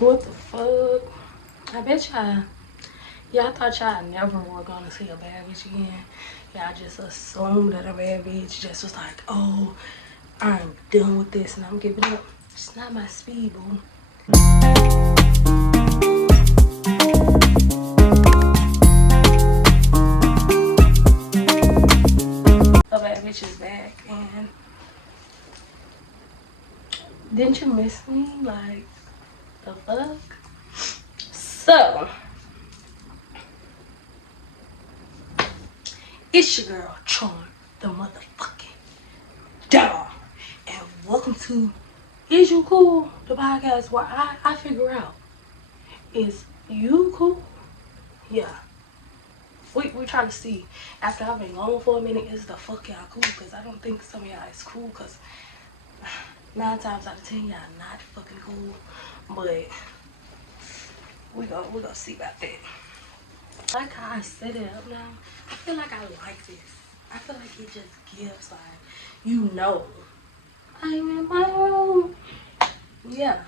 What the fuck? I bet y'all thought y'all never were gonna see a bad bitch again. Y'all just assumed that a bad bitch just was like, oh, I'm done with this and I'm giving up. It's not my speed, boo. A bad bitch is back, and didn't you miss me? Like, the fuck? So, it's your girl, Charm, the motherfucking dog. And welcome to Is You Cool? The podcast where I figure out, is you cool? Yeah. We trying to see, after I've been gone for a minute, is the fuck y'all cool? Because I don't think some of y'all is cool, because 9 times out of 10 y'all not fucking cool. But we gonna see about that. Like how I set it up now, I feel like I like this. I feel like it just gives, like, you know, I'm in my room. Yeah.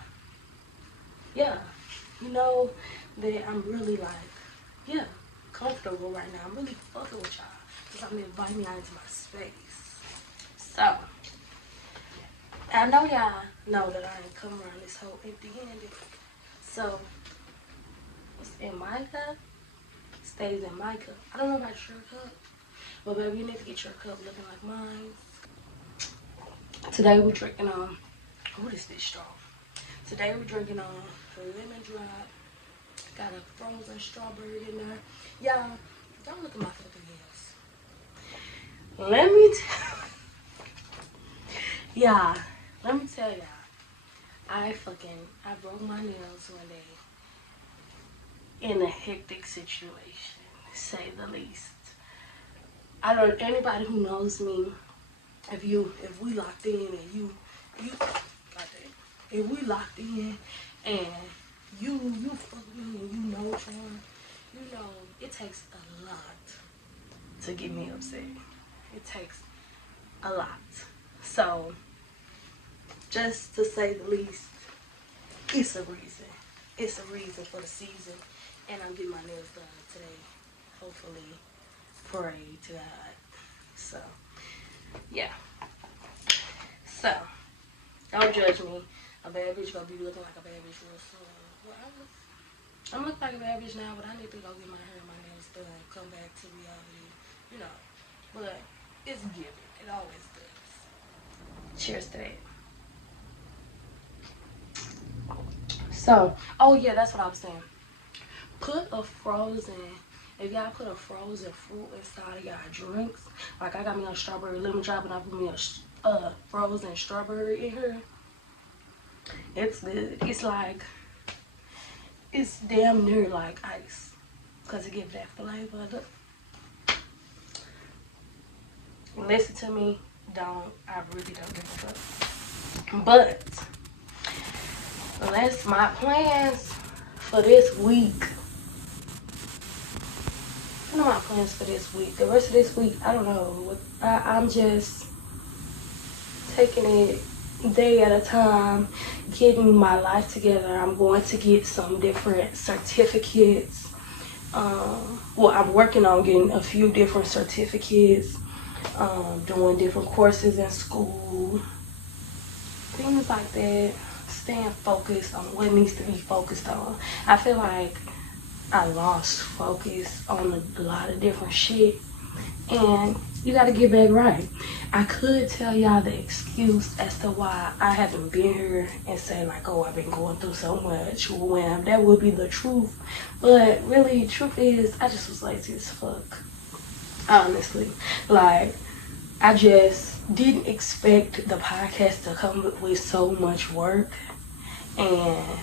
You know that I'm really, like, yeah, comfortable right now. I'm really fucking with y'all because I'm inviting y'all into my space. So, I know y'all know that I ain't come around this whole empty-handed. So, what's in my cup stays in my cup. I don't know about your cup, but baby, you need to get your cup looking like mine. Today we're drinking on, what is this straw? Today we're drinking on lemon drop. Got a frozen strawberry in there. Y'all, don't look at my fucking nails. Let me tell y'all. I broke my nails one day in a hectic situation, to say the least. Anybody who knows me, if we locked in and you if we locked in and you fuck me and you know Sean, you know it takes a lot to get me upset. It takes a lot. So, just to say the least, it's a reason. It's a reason for the season. And I'm getting my nails done today. Hopefully, pray to God. So, yeah. So, don't judge me. A bad bitch gonna be looking like a bad bitch real soon. Well, I'm looking like a bad bitch now, but I need to go get my hair and my nails done. Come back to reality. You know. But it's giving. It always does. Cheers to that. So, oh yeah, that's what I was saying. If y'all put a frozen fruit inside of y'all drinks, like I got me a strawberry lemon drop and I put me a frozen strawberry in here, it's good. It's like, it's damn near like ice, because it gives that flavor. Look. Listen to me, I really don't give a fuck. But that's my plans for this week. What are my plans for this week? The rest of this week, I don't know. I'm just taking it day at a time, getting my life together. I'm going to get some different certificates. I'm working on getting a few different certificates, doing different courses in school, things like that. Staying focused on what needs to be focused on. I feel like I lost focus on a lot of different shit, and you gotta get back right. I could tell y'all the excuse as to why I haven't been here and say like, oh, I've been going through so much, when that would be the truth. But really, truth is, I just was lazy as fuck. Honestly, like, I just didn't expect the podcast to come with so much work, and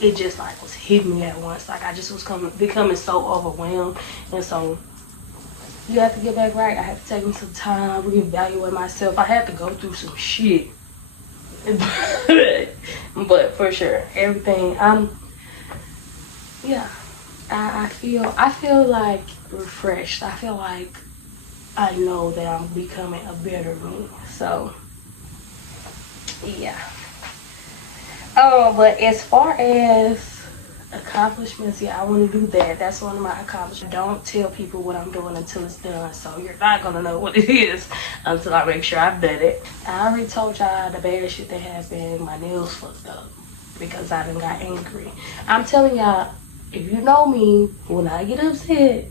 it just like was hitting me at once. Like, I just was becoming so overwhelmed. And so you have to get back right. I had to take me some time, reevaluate myself. I had to go through some shit. But for sure, everything, I feel like refreshed. I feel like I know that I'm becoming a better me. So, yeah. But as far as accomplishments, yeah, I want to do that. That's one of my accomplishments. Don't tell people what I'm doing until it's done, so you're not gonna know what it is until I make sure I've done it. I already told y'all the baddest shit that happened. My nails fucked up because I done got angry. I'm telling y'all, if you know me, when I get upset,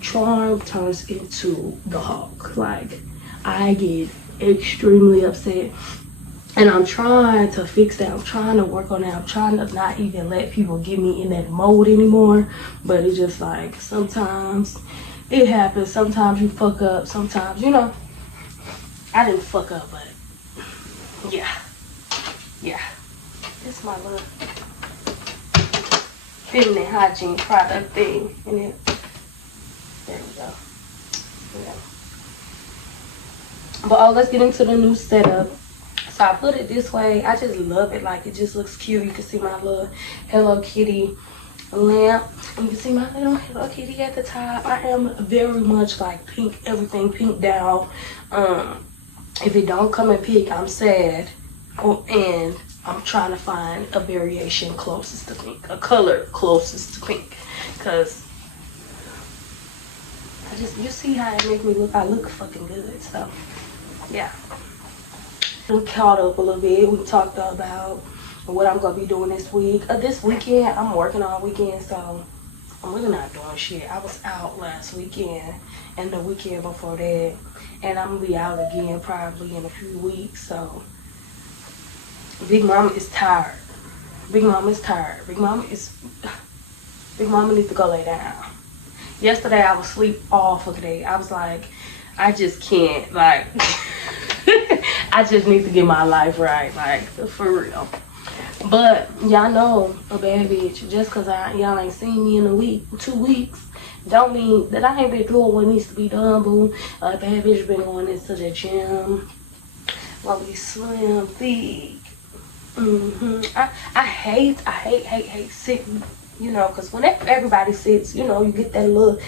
charm turns into the Hulk. Like, I get extremely upset. And I'm trying to fix that. I'm trying to work on that. I'm trying to not even let people get me in that mode anymore. But it's just like, sometimes it happens. Sometimes you fuck up. Sometimes, you know, I didn't fuck up, but yeah. Yeah. This is my little feminine hygiene product thing. And then, there we go. Yeah. But let's get into the new setup. So I put it this way. I just love it. Like, it just looks cute. You can see my little Hello Kitty lamp. And you can see my little Hello Kitty at the top. I am very much like pink, everything pink down. If it don't come in pink, I'm sad. And I'm trying to find a variation closest to pink, a color closest to pink. Cause you see how it make me look. I look fucking good. So yeah. We caught up a little bit. We talked about what I'm gonna be doing this week. This weekend, I'm working all weekend, so I'm really not doing shit. I was out last weekend and the weekend before that, and I'm gonna be out again probably in a few weeks. So Big Mama is tired. Big Mama is tired. Big Mama needs to go lay down. Yesterday I was asleep all fucking day. I was like, I just can't, like. I just need to get my life right, like, for real. But y'all know a bad bitch, just because y'all ain't seen me in a week, 2 weeks, don't mean that I ain't been doing what needs to be done, boo. A bad bitch been going into the gym, while we slim, thick. I hate sitting, you know, because when everybody sits, you know, you get that little,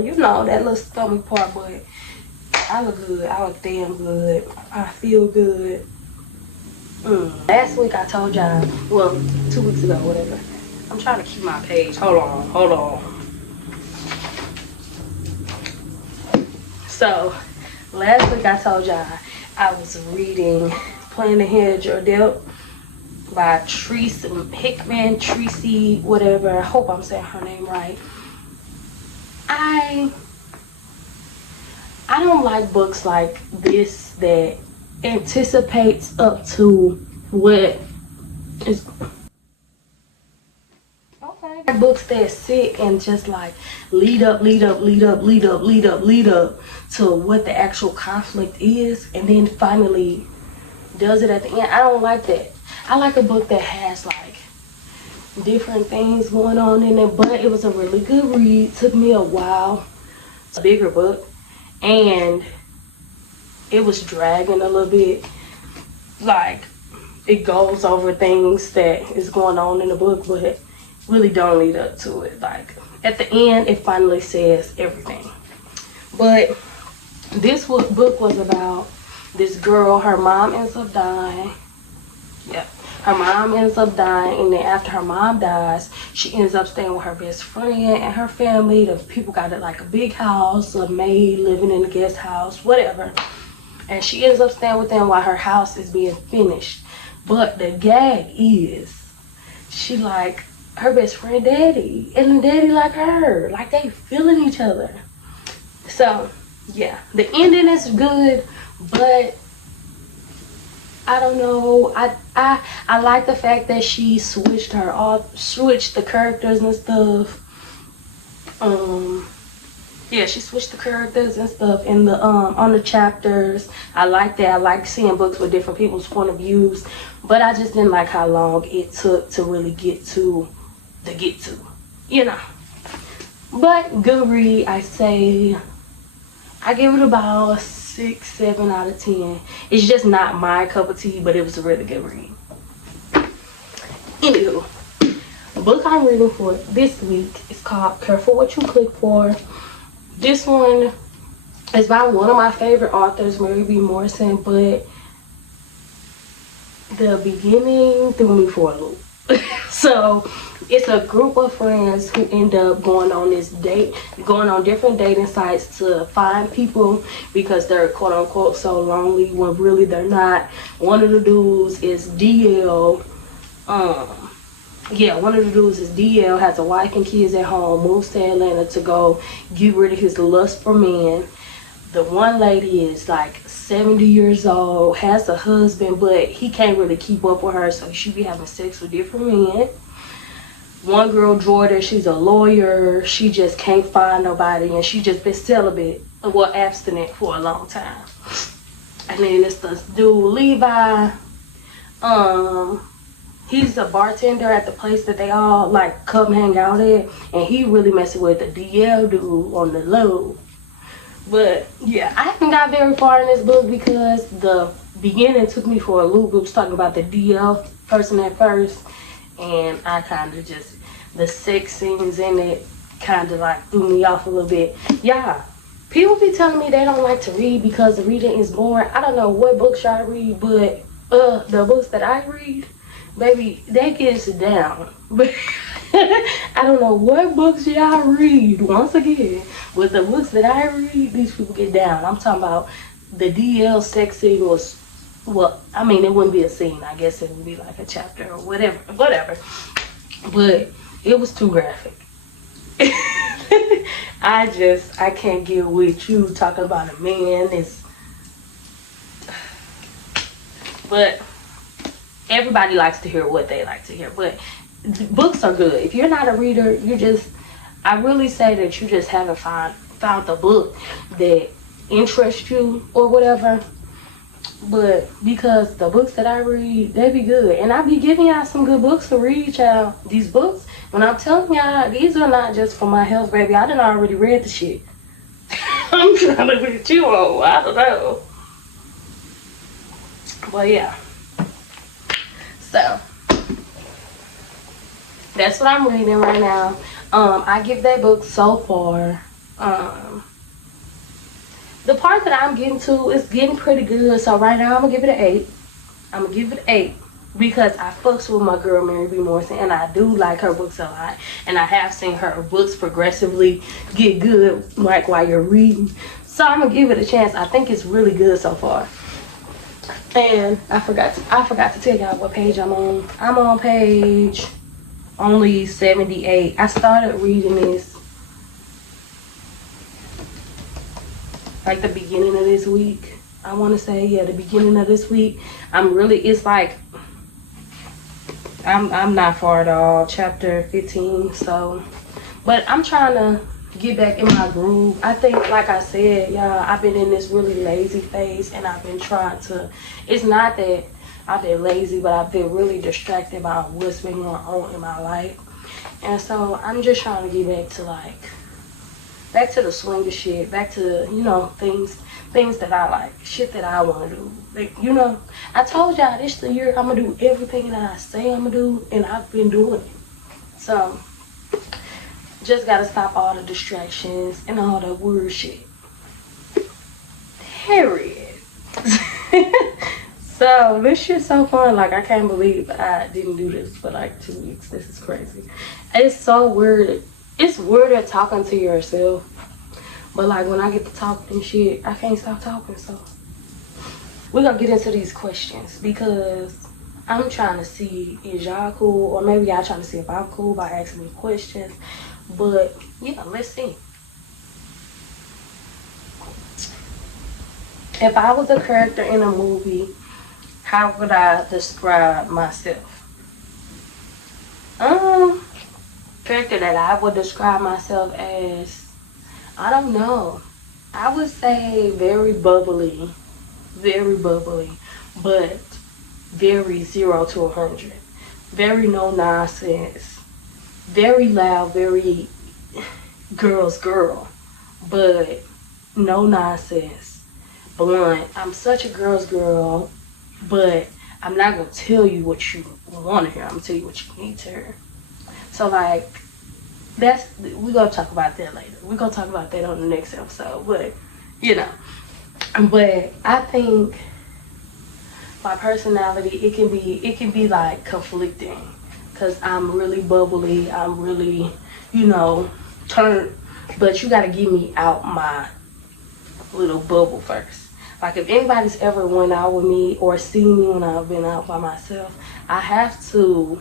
you know, that little stomach part, but I look good. I look damn good. I feel good. Last week I told y'all, well, 2 weeks ago, whatever. I'm trying to keep my page. Hold on. So, last week I told y'all I was reading Playing the Hedge or Dealt by Tracy Hickman, Tracy, whatever. I hope I'm saying her name right. I don't like books like this that anticipates up to what is okay. Books that sit and just like lead up to what the actual conflict is, and then finally does it at the end. I don't like that. I like a book that has like different things going on in it, but it was a really good read. Took me a while. It's a bigger book. And it was dragging a little bit. Like, it goes over things that is going on in the book, but it really don't lead up to it. Like, at the end, it finally says everything. But this book was about this girl. Her mom ends up dying. Yeah. Her mom ends up dying, and then after her mom dies, she ends up staying with her best friend and her family. The people got like a big house, a maid living in the guest house, whatever. And she ends up staying with them while her house is being finished. But the gag is, she like her best friend daddy, and the daddy like her. Like, they feeling each other. So, yeah. The ending is good, but I don't know. I like the fact that she switched the characters and stuff. Yeah, she switched the characters and stuff in the on the chapters. I like that. I like seeing books with different people's point of views, but I just didn't like how long it took to really get to, you know. But good read. I say I give it about 6, 7 out of 10. It's just not my cup of tea, but it was a really good read. Anywho, the book I'm reading for this week is called Careful What You Click For. This one is by one of my favorite authors, Mary B. Morrison, but the beginning threw me for a loop. So it's a group of friends who end up going on this date, going on different dating sites to find people because they're quote unquote so lonely when really they're not. One of the dudes is DL. One of the dudes is DL, has a wife and kids at home, moves to Atlanta to go get rid of his lust for men. The one lady is like 70 years old, has a husband, but he can't really keep up with her, so she be having sex with different men. One girl, Jordan, she's a lawyer. She just can't find nobody, and she just been celibate, well, abstinent for a long time. And then it's this dude, Levi. He's a bartender at the place that they all like come hang out at, and he really messing with the DL dude on the low. But yeah, I haven't got very far in this book because the beginning took me for a loop. It was talking about the DL person at first, and I kind of just, the sex scenes in it kind of like threw me off a little bit. Yeah, people be telling me they don't like to read because the reading is boring. I don't know what books y'all read, but the books that I read, baby, that gets down. But I don't know what books y'all read, once again, but the books that I read, these people get down. I'm talking about the DL sex scene was, well, I mean, it wouldn't be a scene. I guess it would be like a chapter or whatever. But it was too graphic. I can't get with you talking about a man. But everybody likes to hear what they like to hear. But books are good. If you're not a reader, I really say that you just haven't found the book that interests you or whatever. But because the books that I read, they be good. And I be giving y'all some good books to read, y'all. These books, when I'm telling y'all, these are not just for my health, baby. I done already read the shit. I'm trying to get you on. I don't know. But yeah. So that's what I'm reading right now. I give that book so far. The part that I'm getting to is getting pretty good. So right now I'm gonna give it an 8. I'm gonna give it an 8 because I fucks with my girl Mary B. Morrison, and I do like her books a lot. And I have seen her books progressively get good, like while you're reading. So I'm gonna give it a chance. I think it's really good so far. And I forgot to tell y'all what page I'm on. I'm on page only 78. I started reading this like the beginning of this week. I want to say, yeah, the beginning of this week. It's like I'm not far at all, chapter 15. So, but I'm trying to get back in my groove. I think, like I said, y'all, I've been in this really lazy phase, and I've been trying to, it's not that I've been lazy, but I've been really distracted by what's been going on in my life. And so I'm just trying to get back to the swing of shit, back to, things that I like, shit that I want to do. Like, I told y'all this the year I'm going to do everything that I say I'm going to do, and I've been doing it. So, just got to stop all the distractions and all the weird shit. Period. So, this shit's so fun. Like, I can't believe I didn't do this for like 2 weeks. This is crazy. It's so weird. It's weirder talking to yourself. But like when I get to talking and shit, I can't stop talking. So we're gonna get into these questions because I'm trying to see is y'all cool, or maybe y'all trying to see if I'm cool by asking me questions. But yeah, let's see. If I was a character in a movie, how would I describe myself? Character that I would describe myself as, I don't know. I would say very bubbly, but very 0 to 100. Very no nonsense, very loud, very girl's girl, but no nonsense. Blunt. I'm such a girl's girl, but I'm not gonna tell you what you want to hear. I'm gonna tell you what you need to hear. So like, we're gonna talk about that later. We're gonna talk about that on the next episode. But but I think my personality, it can be like conflicting, because I'm really bubbly, I'm really, you know, turned, but you got to get me out my little bubble first. Like if anybody's ever went out with me or seen me when I've been out by myself, I have to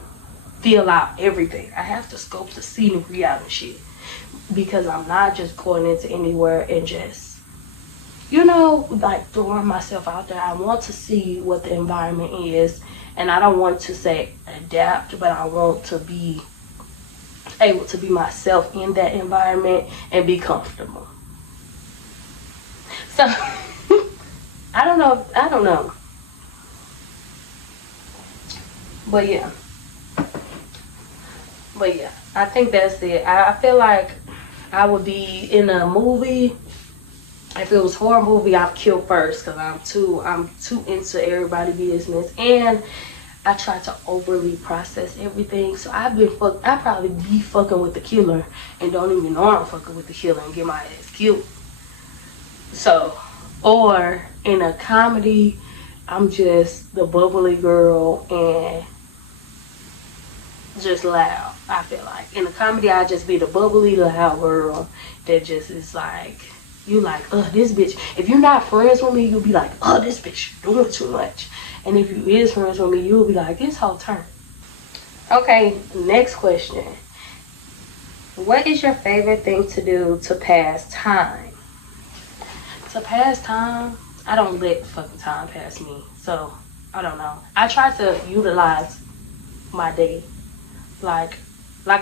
feel out everything. I have to scope the scenery out and shit, because I'm not just going into anywhere and just, you know, like throwing myself out there. I want to see what the environment is, and I don't want to say adapt, but I want to be able to be myself in that environment and be comfortable. So I don't know, but yeah, I think that's it. I feel like I would be in a movie. If it was a horror movie, I'd kill first, because I'm too into everybody's business, and I try to overly process everything. So I probably be fucking with the killer and don't even know I'm fucking with the killer and get my ass killed. So, or in a comedy, I'm just the bubbly girl and just loud. I feel like in a comedy, I just be the bubbly loud girl that just is like, you like, this bitch. If you're not friends with me, you'll be like, this bitch doing too much. And if you is friends with me, you'll be like, this whole turn. Okay, next question. What is your favorite thing to do to pass time? To pass time, I don't let fucking time pass me. So, I don't know. I try to utilize my day. Like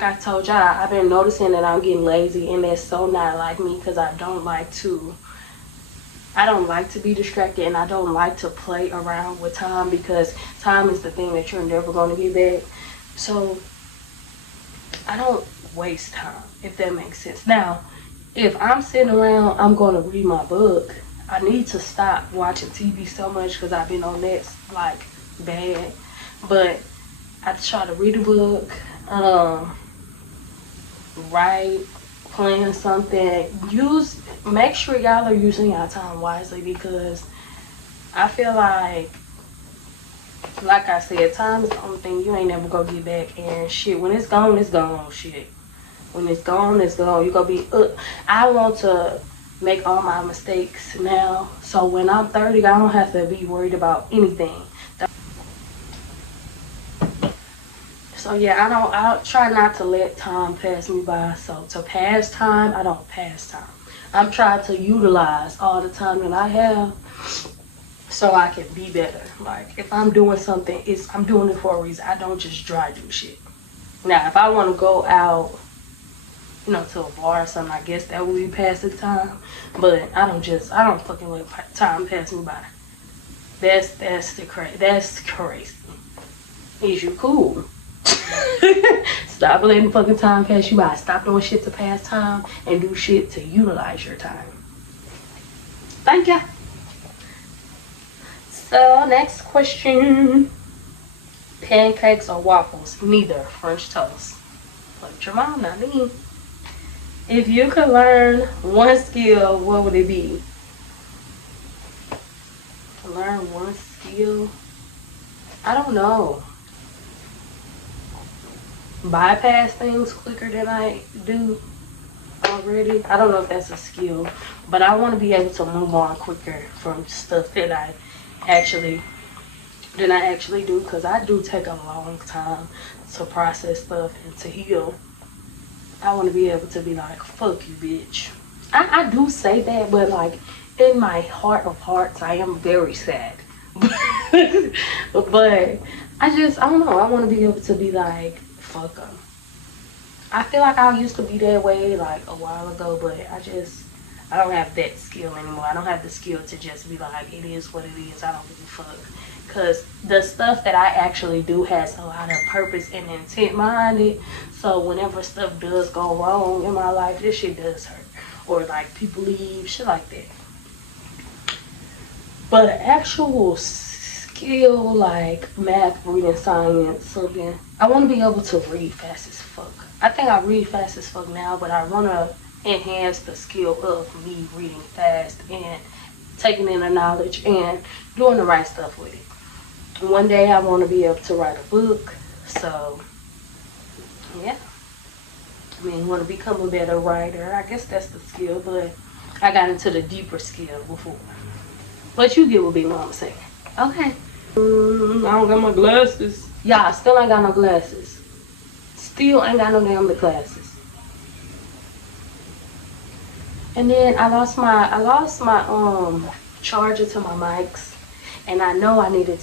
I told y'all, I've been noticing that I'm getting lazy, and that's so not like me, because I don't like to be distracted, and I don't like to play around with time, because time is the thing that you're never going to get back. So I don't waste time, if that makes sense. Now, if I'm sitting around, I'm going to read my book. I need to stop watching TV so much, because I've been on that like bad. But I try to read a book, write, plan something. Make sure y'all are using your time wisely, because I feel like I said, time is the only thing you ain't never gonna get back. And shit, when it's gone, it's gone. Shit, when it's gone, it's gone. You gonna be I want to make all my mistakes now, so when I'm 30, I don't have to be worried about anything. So yeah, I try not to let time pass me by. So to pass time, I don't pass time. I'm trying to utilize all the time that I have so I can be better. Like if I'm doing something, I'm doing it for a reason. I don't just dry do shit. Now if I want to go out, you know, to a bar or something, I guess that would be passing time. But I don't fucking let time pass me by. That's crazy. Is you cool? Stop letting fucking time pass you by. Stop doing shit to pass time and do shit to utilize your time. Thank ya. So next question. Pancakes or waffles? Neither. French toast. Like your mom, not me. If you could learn one skill, what would it be? Learn one skill? I don't know. Bypass things quicker than I do already. I don't know if that's a skill, but I want to be able to move on quicker from stuff that I actually do, because I do take a long time to process stuff and to heal. I want to be able to be like, fuck you, bitch. I do say that, but like in my heart of hearts, I am very sad. But I don't know. I want to be able to be like, fuck them. I feel like I used to be that way like a while ago, but I don't have that skill anymore. I don't have the skill to just be like, it is what it is. I don't give a fuck. Because the stuff that I actually do has a lot of purpose and intent behind it. So whenever stuff does go wrong in my life, this shit does hurt. Or like people leave, shit like that. But an actual skill like math, reading, science, something, I want to be able to read fast as fuck. I think I read fast as fuck now, but I want to enhance the skill of me reading fast and taking in the knowledge and doing the right stuff with it. One day I want to be able to write a book. So, yeah. I mean, want to become a better writer. I guess that's the skill, but I got into the deeper skill before. But you get what Big Mama saying. Okay. I don't got my glasses. Yeah, I still ain't got no glasses. Still ain't got no damn glasses. And then I lost my charger to my mics, and I knew I needed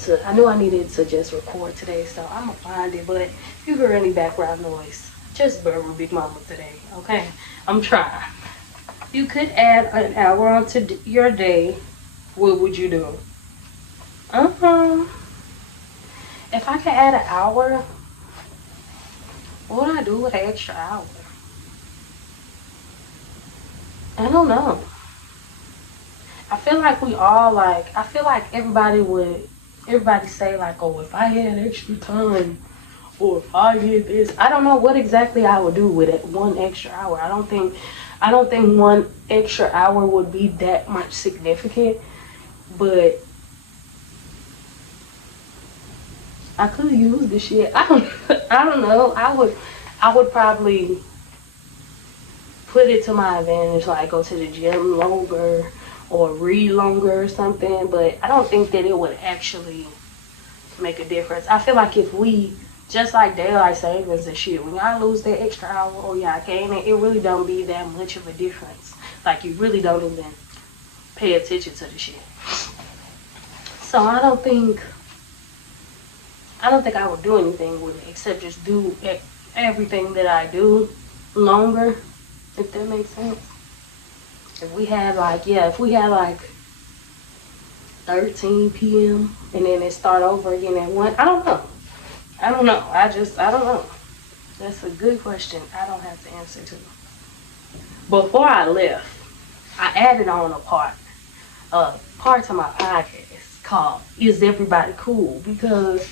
to just record today, so I'm gonna find it. But if you hear any background noise, just bear with Big Mama today, okay? I'm trying. You could add an hour onto your day. What would you do? If I could add an hour, what would I do with an extra hour? I don't know. I feel like everybody say like, oh, if I had extra time, or if I did this. I don't know what exactly I would do with it, 1 extra hour. I don't think 1 extra hour would be that much significant, but I could use the shit. I don't know. I would probably put it to my advantage, like go to the gym longer or read longer or something, but I don't think that it would actually make a difference. I feel like if we, just like daylight savings and shit, when y'all lose that extra hour or y'all can't, it really don't be that much of a difference. Like, you really don't even pay attention to the shit. So I don't think I would do anything with it except just do everything that I do longer, if that makes sense. If we had like 13 p.m. and then it start over again at 1, I don't know. I don't know. That's a good question. I don't have the answer to. Before I left, I added on a part to my podcast called "Is Everybody Cool?" because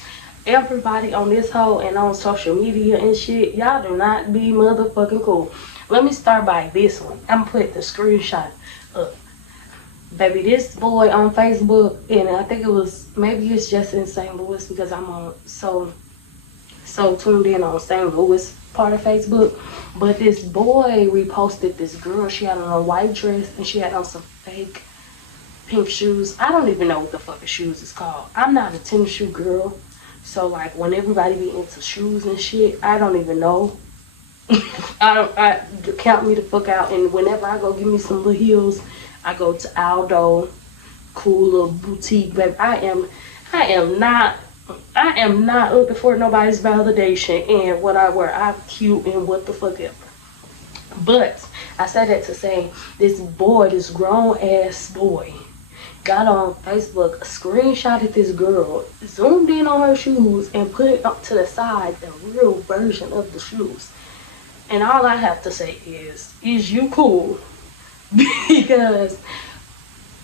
everybody on this hoe and on social media and shit, y'all do not be motherfucking cool. Let me start by this one. I'm gonna put the screenshot up. Baby, this boy on Facebook, and I think maybe it's just in St. Louis because I'm on so tuned in on St. Louis part of Facebook. But this boy reposted this girl. She had on a white dress and she had on some fake pink shoes. I don't even know what the fucking shoes is called. I'm not a tennis shoe girl. So like when everybody be into shoes and shit, I don't even know. I count me the fuck out. And whenever I go get me some little heels, I go to Aldo, cool little boutique, baby. I am not looking for nobody's validation in what I wear. I'm cute and what the fuck ever. But I said that to say this grown ass boy, got on Facebook, screenshotted this girl, zoomed in on her shoes, and put it up to the side, the real version of the shoes. And all I have to say is you cool? Because,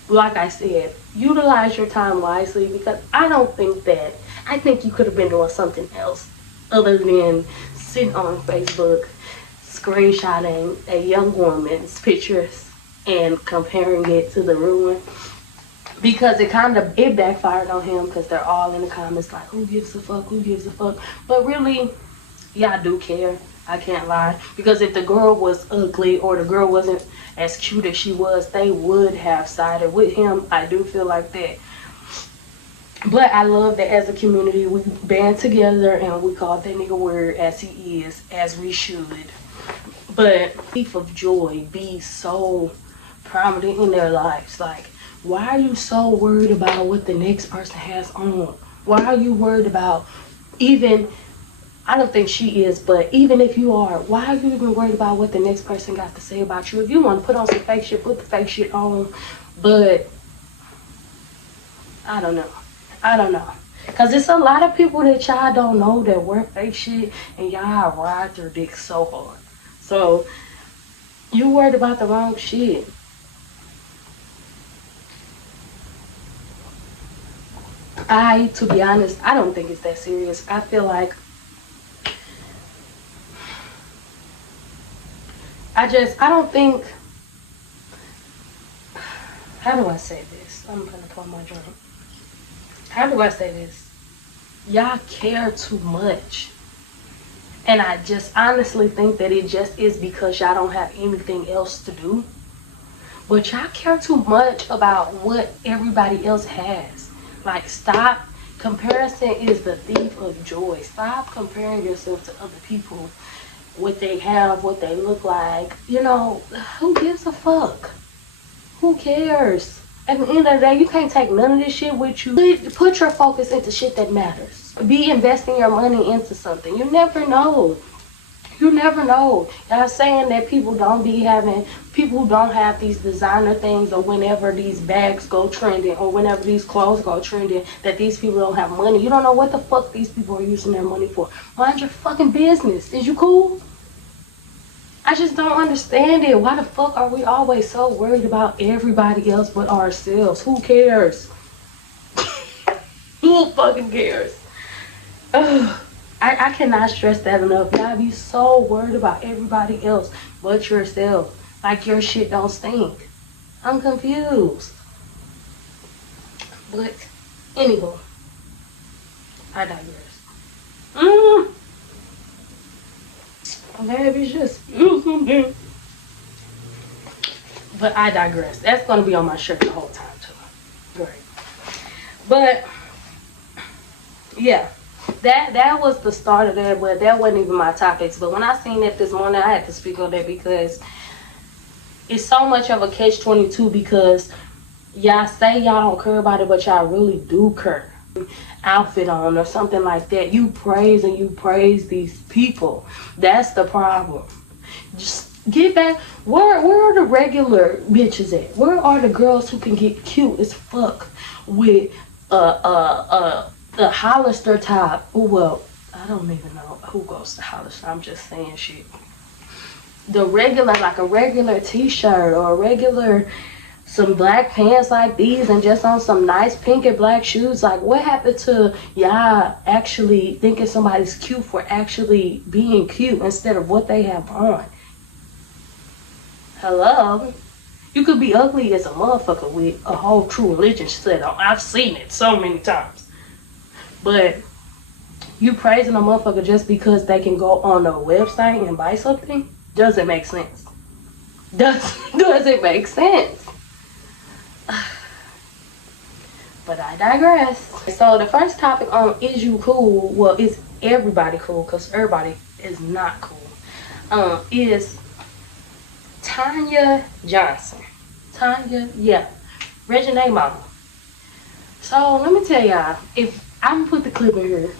like I said, utilize your time wisely, because I think you could have been doing something else other than sitting on Facebook, screenshotting a young woman's pictures and comparing it to the real one. Because it backfired on him, because they're all in the comments like, who gives a fuck? But really, y'all do care. I can't lie. Because if the girl was ugly or the girl wasn't as cute as she was, they would have sided with him. I do feel like that. But I love that as a community, we band together and we call that nigga word as he is, as we should. But thief of joy be so prominent in their lives. Like, why are you so worried about what the next person has on? Why are you worried about I don't think she is, but even if you are, why are you even worried about what the next person got to say about you? If you want to put on some fake shit, put the fake shit on. But I don't know. Because it's a lot of people that y'all don't know that wear fake shit and y'all ride their dick so hard. So you worried about the wrong shit. To be honest, I don't think it's that serious. I feel like I don't think, how do I say this? I'm gonna pour my drink. How do I say this? Y'all care too much. And I just honestly think that it just is because y'all don't have anything else to do. But y'all care too much about what everybody else has. Like, stop. Comparison is the thief of joy. Stop comparing yourself to other people. What they have, what they look like. You know, who gives a fuck? Who cares? At the end of the day, you can't take none of this shit with you. Put your focus into shit that matters. Be investing your money into something. You never know. You never know. Y'all saying that people don't be having, people who don't have these designer things, or whenever these bags go trending, or whenever these clothes go trending, that these people don't have money. You don't know what the fuck these people are using their money for. Mind your fucking business. Is you cool? I just don't understand it. Why the fuck are we always so worried about everybody else but ourselves? Who cares? Who fucking cares? Ugh. I cannot stress that enough. Y'all be so worried about everybody else but yourself. Like your shit don't stink. I'm confused. But, anywho, I digress. Maybe just something. But I digress. That's gonna be on my shirt the whole time too. Great. But yeah, that was the start of that. But that wasn't even my topics. But when I seen that this morning, I had to speak on that because it's so much of a catch-22. Because y'all say y'all don't care about it, but y'all really do care. Outfit on or something like that, you praise these people. That's the problem. Just get back. Where are the regular bitches at? Where are the girls who can get cute as fuck with the Hollister top? Well, I don't even know who goes to Hollister. I'm just saying shit. The regular, like a regular t-shirt or a regular, some black pants like these, and just on some nice pink and black shoes. Like, what happened to y'all actually thinking somebody's cute for actually being cute instead of what they have on? Hello? You could be ugly as a motherfucker with a whole True Religion set on. I've seen it so many times. But you praising a motherfucker just because they can go on a website and buy something doesn't make sense. Doesn't make sense. But I digress. So the first topic on is you cool? Well, is everybody cool? Because everybody is not cool. Is Tanya Johnson. Reginae mama. So let me tell y'all, if I'm gonna put the clip in here.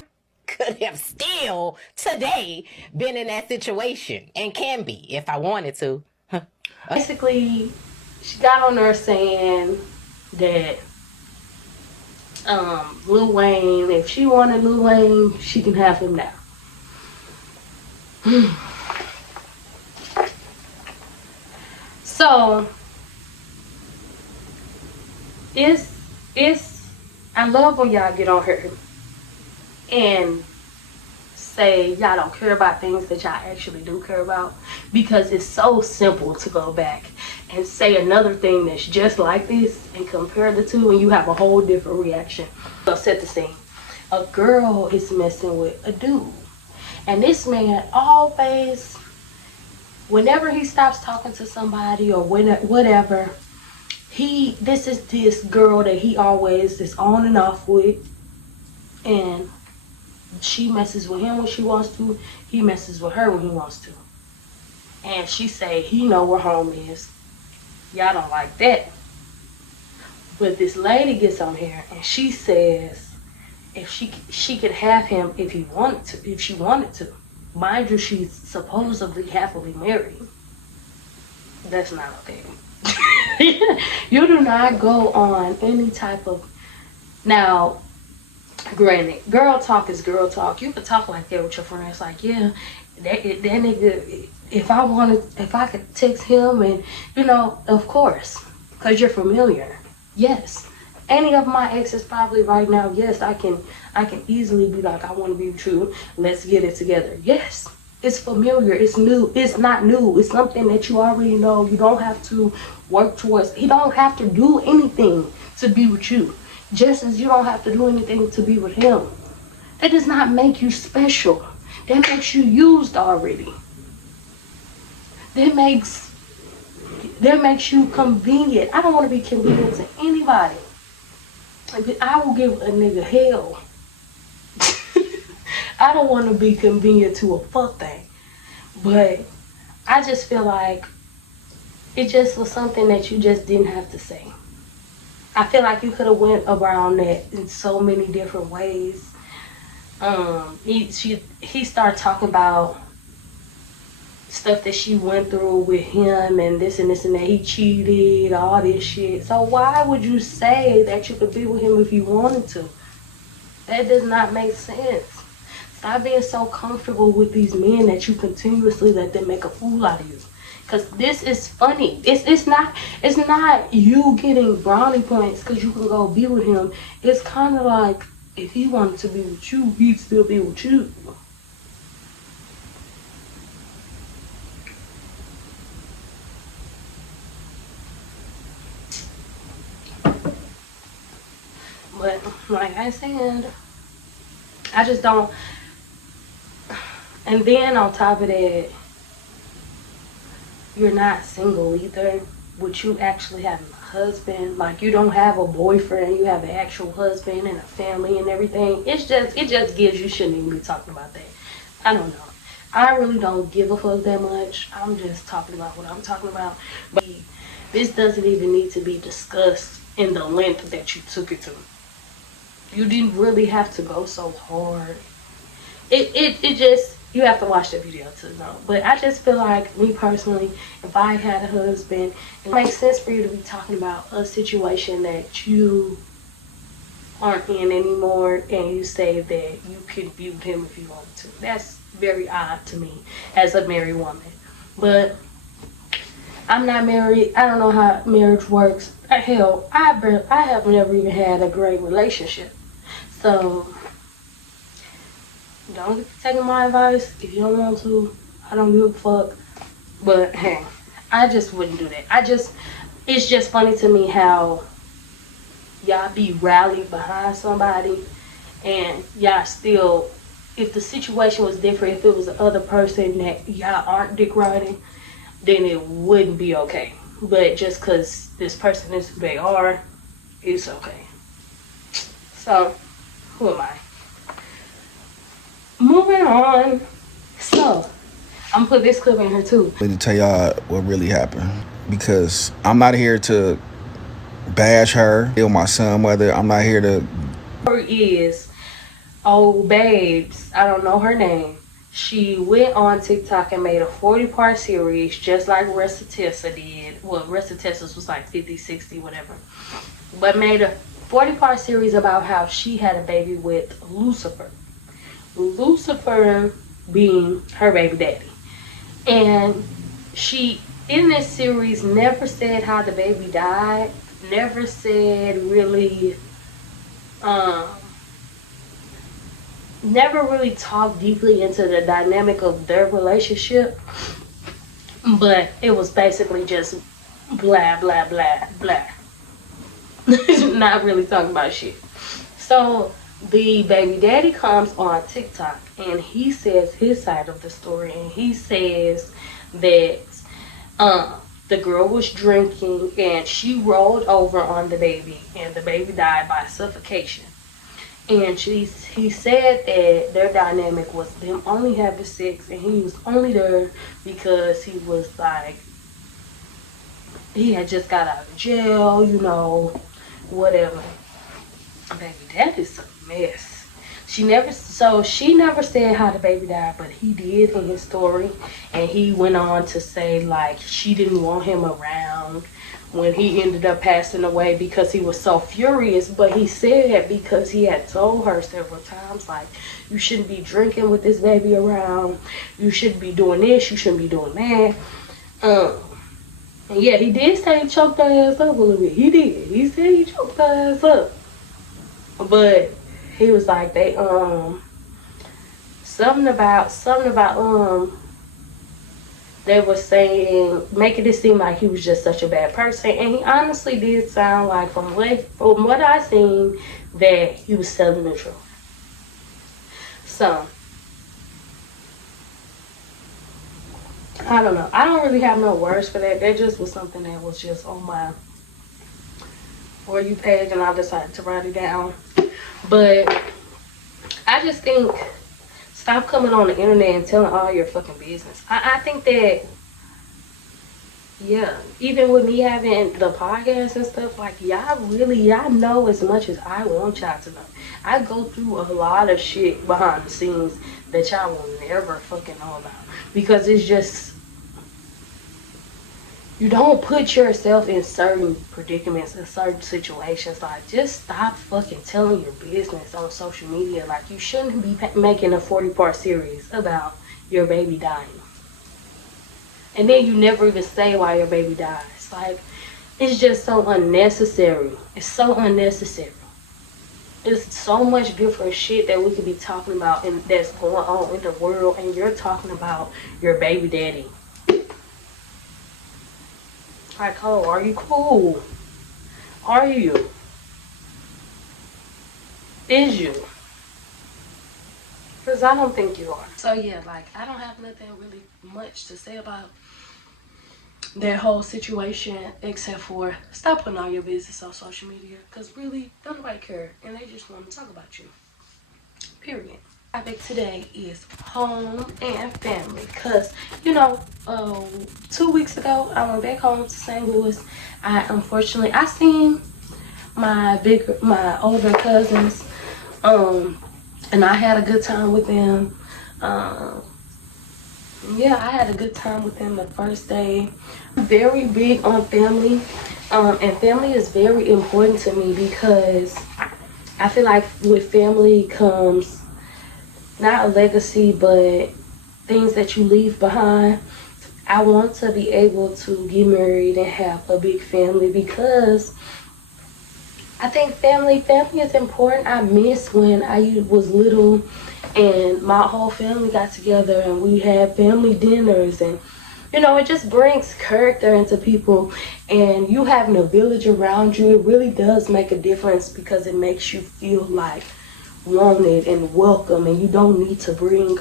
Could have still today been in that situation and can be if I wanted to. Basically, she got on there saying that Lil Wayne, if she wanted Lil Wayne, she can have him now. So it's I love when y'all get on here and say y'all don't care about things that y'all actually do care about, because it's so simple to go back and say another thing that's just like this and compare the two, and you have a whole different reaction. So set the scene. A girl is messing with a dude, and this man always, whenever he stops talking to somebody or whatever, this is this girl that he always is on and off with, and she messes with him when she wants to, he messes with her when he wants to. And she say he know where home is. Y'all don't like that. But this lady gets on here and she says if she could have him if he wanted to, if she wanted to. Mind you, she's supposedly happily married. That's not okay. You do not go on any type of, now granted, girl talk is girl talk. You could talk like that with your friends, like, yeah, that nigga, if I could text him, and you know, of course, because you're familiar. Yes. Any of my exes probably right now, yes, I can easily be like, I want to be with you, let's get it together. Yes. It's familiar, it's new, it's not new, it's something that you already know. You don't have to work towards, he don't have to do anything to be with you, just as you don't have to do anything to be with him. That does not make you special. That makes you used already. That makes you convenient. I don't want to be convenient to anybody. I will give a nigga hell. I don't want to be convenient to a fuck thing. But I just feel like it just was something that you just didn't have to say. I feel like you could have went around that in so many different ways. He started talking about stuff that she went through with him and this and this and that. He cheated, all this shit. So why would you say that you could be with him if you wanted to? That does not make sense. Stop being so comfortable with these men that you continuously let them make a fool out of you. Cause this is funny. It's not you getting brownie points because you can go be with him. It's kind of like if he wanted to be with you, he'd still be with you. But like I said, I just don't. And then on top of that, you're not single either. With you actually having a husband, like you don't have a boyfriend, you have an actual husband and a family and everything. It just gives you shouldn't even be talking about that. I don't know. I really don't give a fuck that much. I'm just talking about what I'm talking about. But this doesn't even need to be discussed in the length that you took it to. You didn't really have to go so hard. It just, you have to watch the video to know. But I just feel like, me personally, if I had a husband, it makes sense for you to be talking about a situation that you aren't in anymore and you say that you could be with him if you wanted to. That's very odd to me as a married woman. But I'm not married. I don't know how marriage works. Hell, I have never even had a great relationship. So don't get to taking my advice if you don't want to. I don't give a fuck. But hey, I just wouldn't do that. It's just funny to me how y'all be rallied behind somebody and y'all still, if the situation was different, if it was the other person that y'all aren't dick riding, then it wouldn't be okay. But just because this person is who they are, it's okay. So, who am I? Moving on. So, I'm gonna put this clip in here too. To tell y'all what really happened, because I'm not here to bash her, kill my son, whether I'm not here to. Her is old babes. I don't know her name. She went on TikTok and made a 40-part series just like Recitessa did. Well, Recitessa's was like 50, 60, whatever. But made a 40-part series about how she had a baby with Lucifer. Lucifer being her baby daddy. And she, in this series, never said how the baby died. Never said really, never really talked deeply into the dynamic of their relationship. But it was basically just blah, blah, blah, blah. Not really talking about shit. So the baby daddy comes on TikTok and he says his side of the story, and he says that the girl was drinking and she rolled over on the baby and the baby died by suffocation. And he said that their dynamic was them only having sex, and he was only there because he was like, he had just got out of jail, you know, whatever. Baby, that is a mess. She never said how the baby died, but he did in his story. And he went on to say, like, she didn't want him around when he ended up passing away because he was so furious. But he said because he had told her several times, like, you shouldn't be drinking with this baby around. You shouldn't be doing this. You shouldn't be doing that. And yeah, he did say he choked her ass up a little bit. He did. He said he choked her ass up. But he was like, they something about they were saying, making it seem like he was just such a bad person. And he honestly did sound like, from what I seen, that he was telling the truth. So I don't know. I don't really have no words for that. That just was something that was just on my For You page, and I decided to write it down. But I just think, stop coming on the internet and telling all your fucking business. I think that, yeah, even with me having the podcast and stuff, like, y'all know as much as I want y'all to know. I go through a lot of shit behind the scenes that y'all will never fucking know about. Because it's just, you don't put yourself in certain predicaments, in certain situations. Like, just stop fucking telling your business on social media. Like, you shouldn't be making a 40-part series about your baby dying. And then you never even say why your baby dies. Like, it's just so unnecessary. It's so unnecessary. There's so much different shit that we could be talking about and that's going on in the world, and you're talking about your baby daddy. Like, oh, are you cool? Are you? Is you? Because I don't think you are. So yeah, like, I don't have nothing really much to say about that whole situation, except for stop putting all your business on social media, because really, don't nobody care, and they just want to talk about you. Period. Topic today is home and family, because 2 weeks ago I went back home to St. Louis. I seen my older cousins, and I had a good time with them. Yeah, I had a good time with them the first day. I'm very big on family, and family is very important to me, because I feel like with family comes not a legacy, but things that you leave behind. I want to be able to get married and have a big family, because I think family is important. I miss when I was little and my whole family got together and we had family dinners, and it just brings character into people, and you having a village around you, it really does make a difference, because it makes you feel like wanted and welcome, and you don't need to bring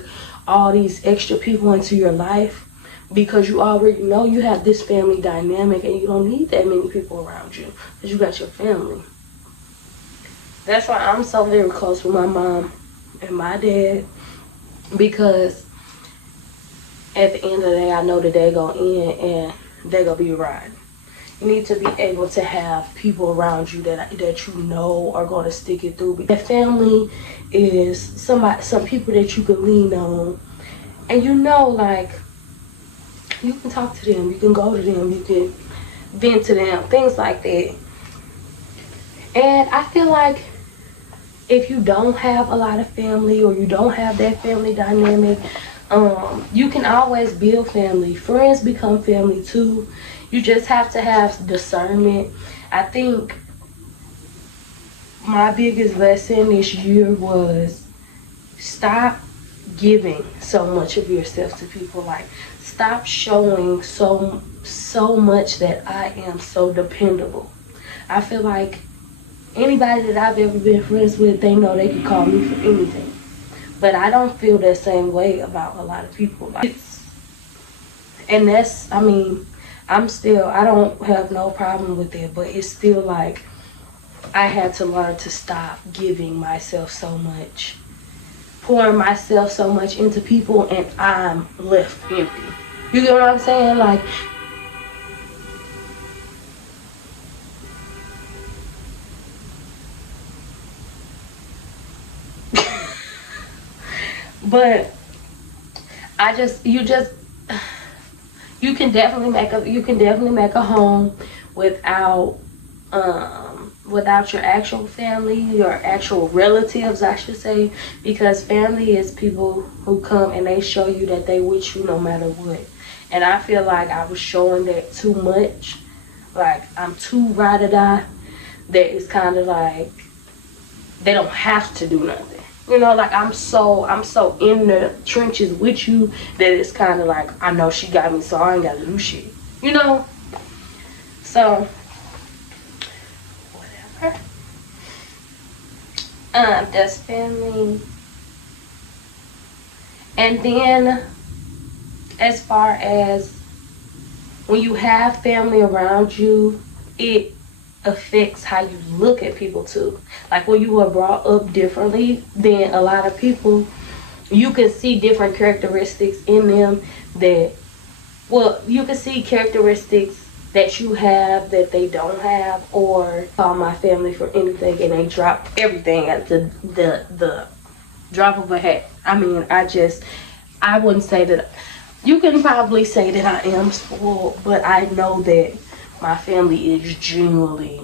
all these extra people into your life, because you already know you have this family dynamic, and you don't need that many people around you, because you got your family. That's why I'm so very close with my mom and my dad, because at the end of the day, I know that they go in and they gonna be right. You need to be able to have people around you that you know are going to stick it through. That family is some people that you can lean on, and like, you can talk to them, you can go to them, you can vent to them, things like that. And I feel like if you don't have a lot of family, or you don't have that family dynamic, you can always build family. Friends become family too. You just have to have discernment. I think my biggest lesson this year was stop giving so much of yourself to people. Like, stop showing so much that I am so dependable. I feel like anybody that I've ever been friends with, they know they can call me for anything. But I don't feel that same way about a lot of people. Like, and that's, I don't have no problem with it, but it's still like, I had to learn to stop giving myself so much, pouring myself so much into people, and I'm left empty. You get what I'm saying? Like, but you can definitely make a home without your actual family, your actual relatives, I should say, because family is people who come and they show you that they with you no matter what. And I feel like I was showing that too much. Like, I'm too ride or die, that it's kind of like they don't have to do nothing. Like, I'm so in the trenches with you that it's kind of like, I know she got me, so I ain't got to do shit. So, whatever. Does family And then as far as when you have family around you, it affects how you look at people too. Like when you were brought up differently than a lot of people, you can see different characteristics in them that, well, you can see characteristics that you have that they don't have, or call my family for anything and they drop everything at the drop of a hat. I mean, I wouldn't say that. You can probably say that I am spoiled, but I know that my family is genuinely,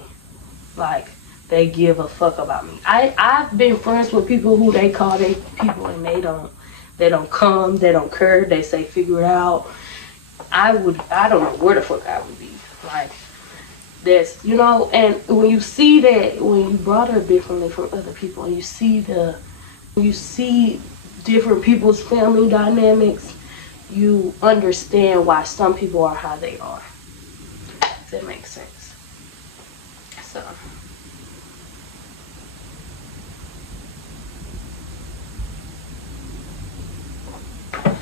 like, they give a fuck about me. I've been friends with people who they call they people and they don't come, they don't care, they say figure it out. I don't know where the fuck I would be. Like, that's, and when you see that, when you brought up differently from other people, and you see different people's family dynamics, you understand why some people are how they are. If that makes sense.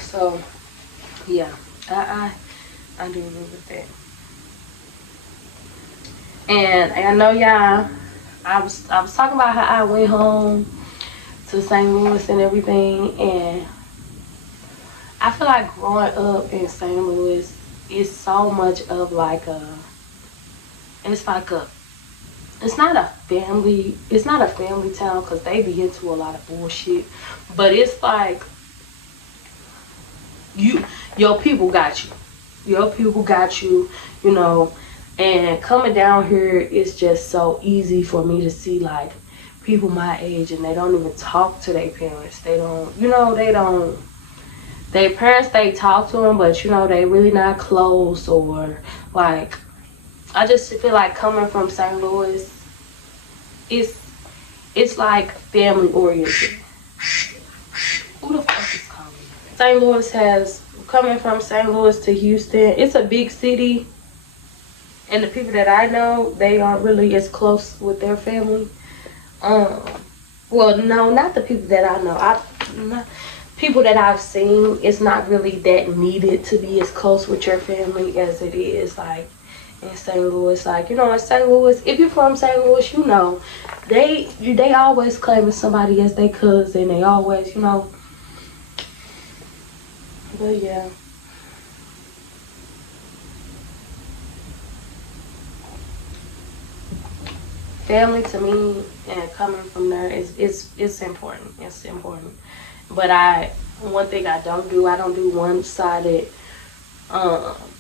So yeah, I do agree with that. And I know y'all, I was talking about how I went home to St. Louis and everything, and I feel like growing up in St. Louis is so much of like it's like a, it's not a family town because they be into a lot of bullshit, but it's like your people got you. Your people got you, and coming down here is just so easy for me to see like people my age and they don't even talk to their parents. They don't, their parents, they talk to them, but they really not close, or like, I just feel like coming from St. Louis, it's like family oriented. Who the fuck is calling? St. Louis coming from St. Louis to Houston, it's a big city, and the people that I know, they aren't really as close with their family. Well, no, not the people that I know. People that I've seen, it's not really that needed to be as close with your family as it is like in St. Louis. Like, in St. Louis, if you're from St. Louis, they always claiming somebody as their cousin. They always, but yeah. Family to me, and coming from there, it's important. It's important. But one thing I don't do one-sided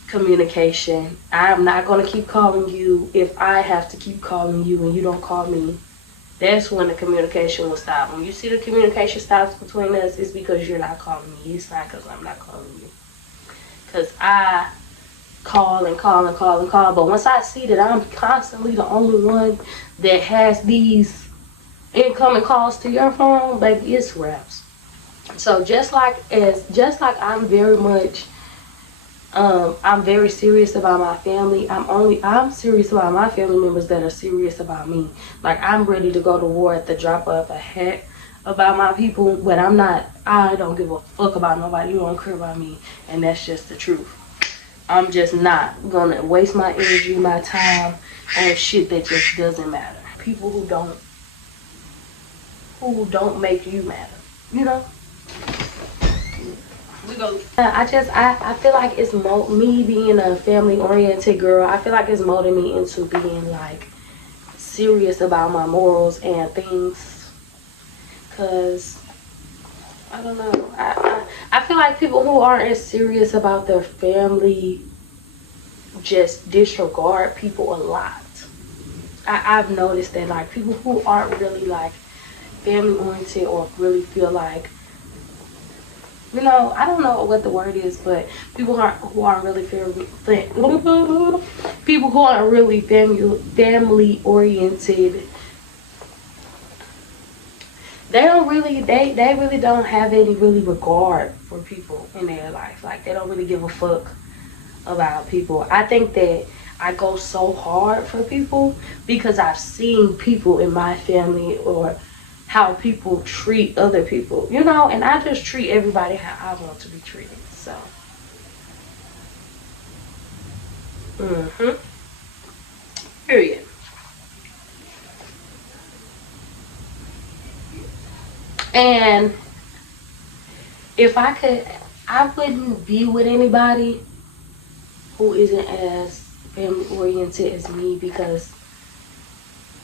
communication. I'm not gonna keep calling you if I have to keep calling you and you don't call me. That's when the communication will stop. When you see the communication stops between us, it's because you're not calling me. It's not because I'm not calling you. Because I call and call and call and call, but once I see that I'm constantly the only one that has these incoming calls to your phone, baby, it's wraps. So just like I'm very much, I'm very serious about my family. I'm serious about my family members that are serious about me. Like, I'm ready to go to war at the drop of a hat about my people, but I don't give a fuck about nobody. You don't care about me, and that's just the truth. I'm just not gonna waste my energy, my time on shit that just doesn't matter. People who don't make you matter, We go. I feel like it's me being a family oriented girl. I feel like it's molding me into being like serious about my morals and things. Cause I don't know. I feel like people who aren't as serious about their family just disregard people a lot. I've noticed that, like, people who aren't really like family oriented or really feel like, I don't know what the word is, but people who aren't really people who aren't really family oriented, they really don't have any really regard for people in their life. Like, they don't really give a fuck about people. I think that I go so hard for people because I've seen people in my family or how people treat other people, you know, and I just treat everybody how I want to be treated. So, period. And if I could, I wouldn't be with anybody who isn't as family oriented as me, because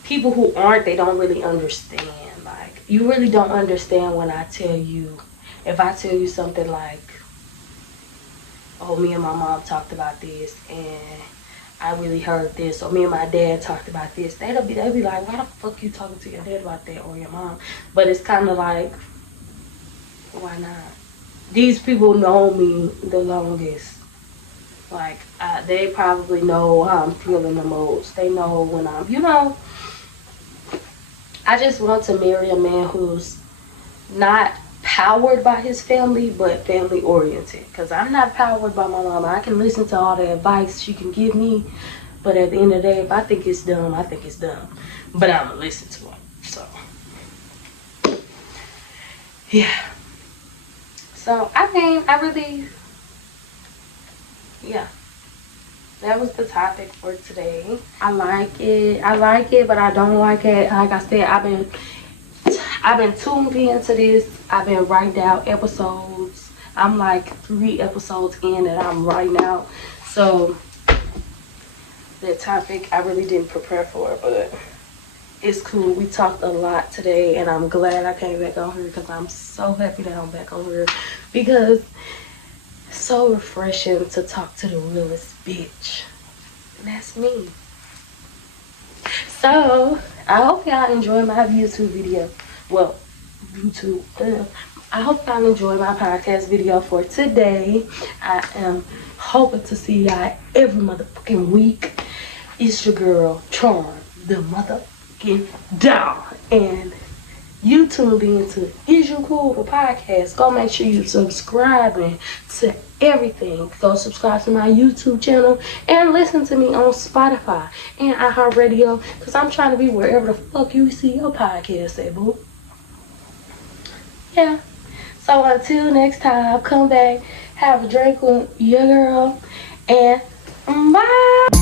people who aren't, they don't really understand. Like, you really don't understand when I tell you, if I tell you something like, oh, me and my mom talked about this and I really heard this, or me and my dad talked about this, they'll be like, why the fuck you talking to your dad about that, or your mom? But it's kind of like, why not? These people know me the longest. Like, they probably know how I'm feeling the most. They know when I'm, you know, I just want to marry a man who's not powered by his family, but family oriented. Because I'm not powered by my mama. I can listen to all the advice she can give me, but at the end of the day, if I think it's dumb, I think it's dumb. But I'm going to listen to him. So, yeah. So, I mean, I really, yeah. That was the topic for today. I like it, but I don't like it. Like I said, I've been tuned into this. I've been writing down episodes. I'm like 3 episodes in that I'm writing out. So that topic I really didn't prepare for, but it's cool. We talked a lot today, and I'm glad I came back on here, because I'm so happy that I'm back on here, because it's so refreshing to talk to the realest bitch. And that's me. So I hope y'all enjoy my YouTube video. Well, YouTube. I hope y'all enjoy my podcast video for today. I am hoping to see y'all every motherfucking week. It's your girl, Charm, the motherfucking doll. And you tuned in to Is You Cool, the podcast. Go make sure you subscribing to everything. Go subscribe to my YouTube channel and listen to me on Spotify and iHeartRadio, because I'm trying to be wherever the fuck you see your podcast at, boo. Yeah. So until next time, come back, have a drink with your girl, and bye.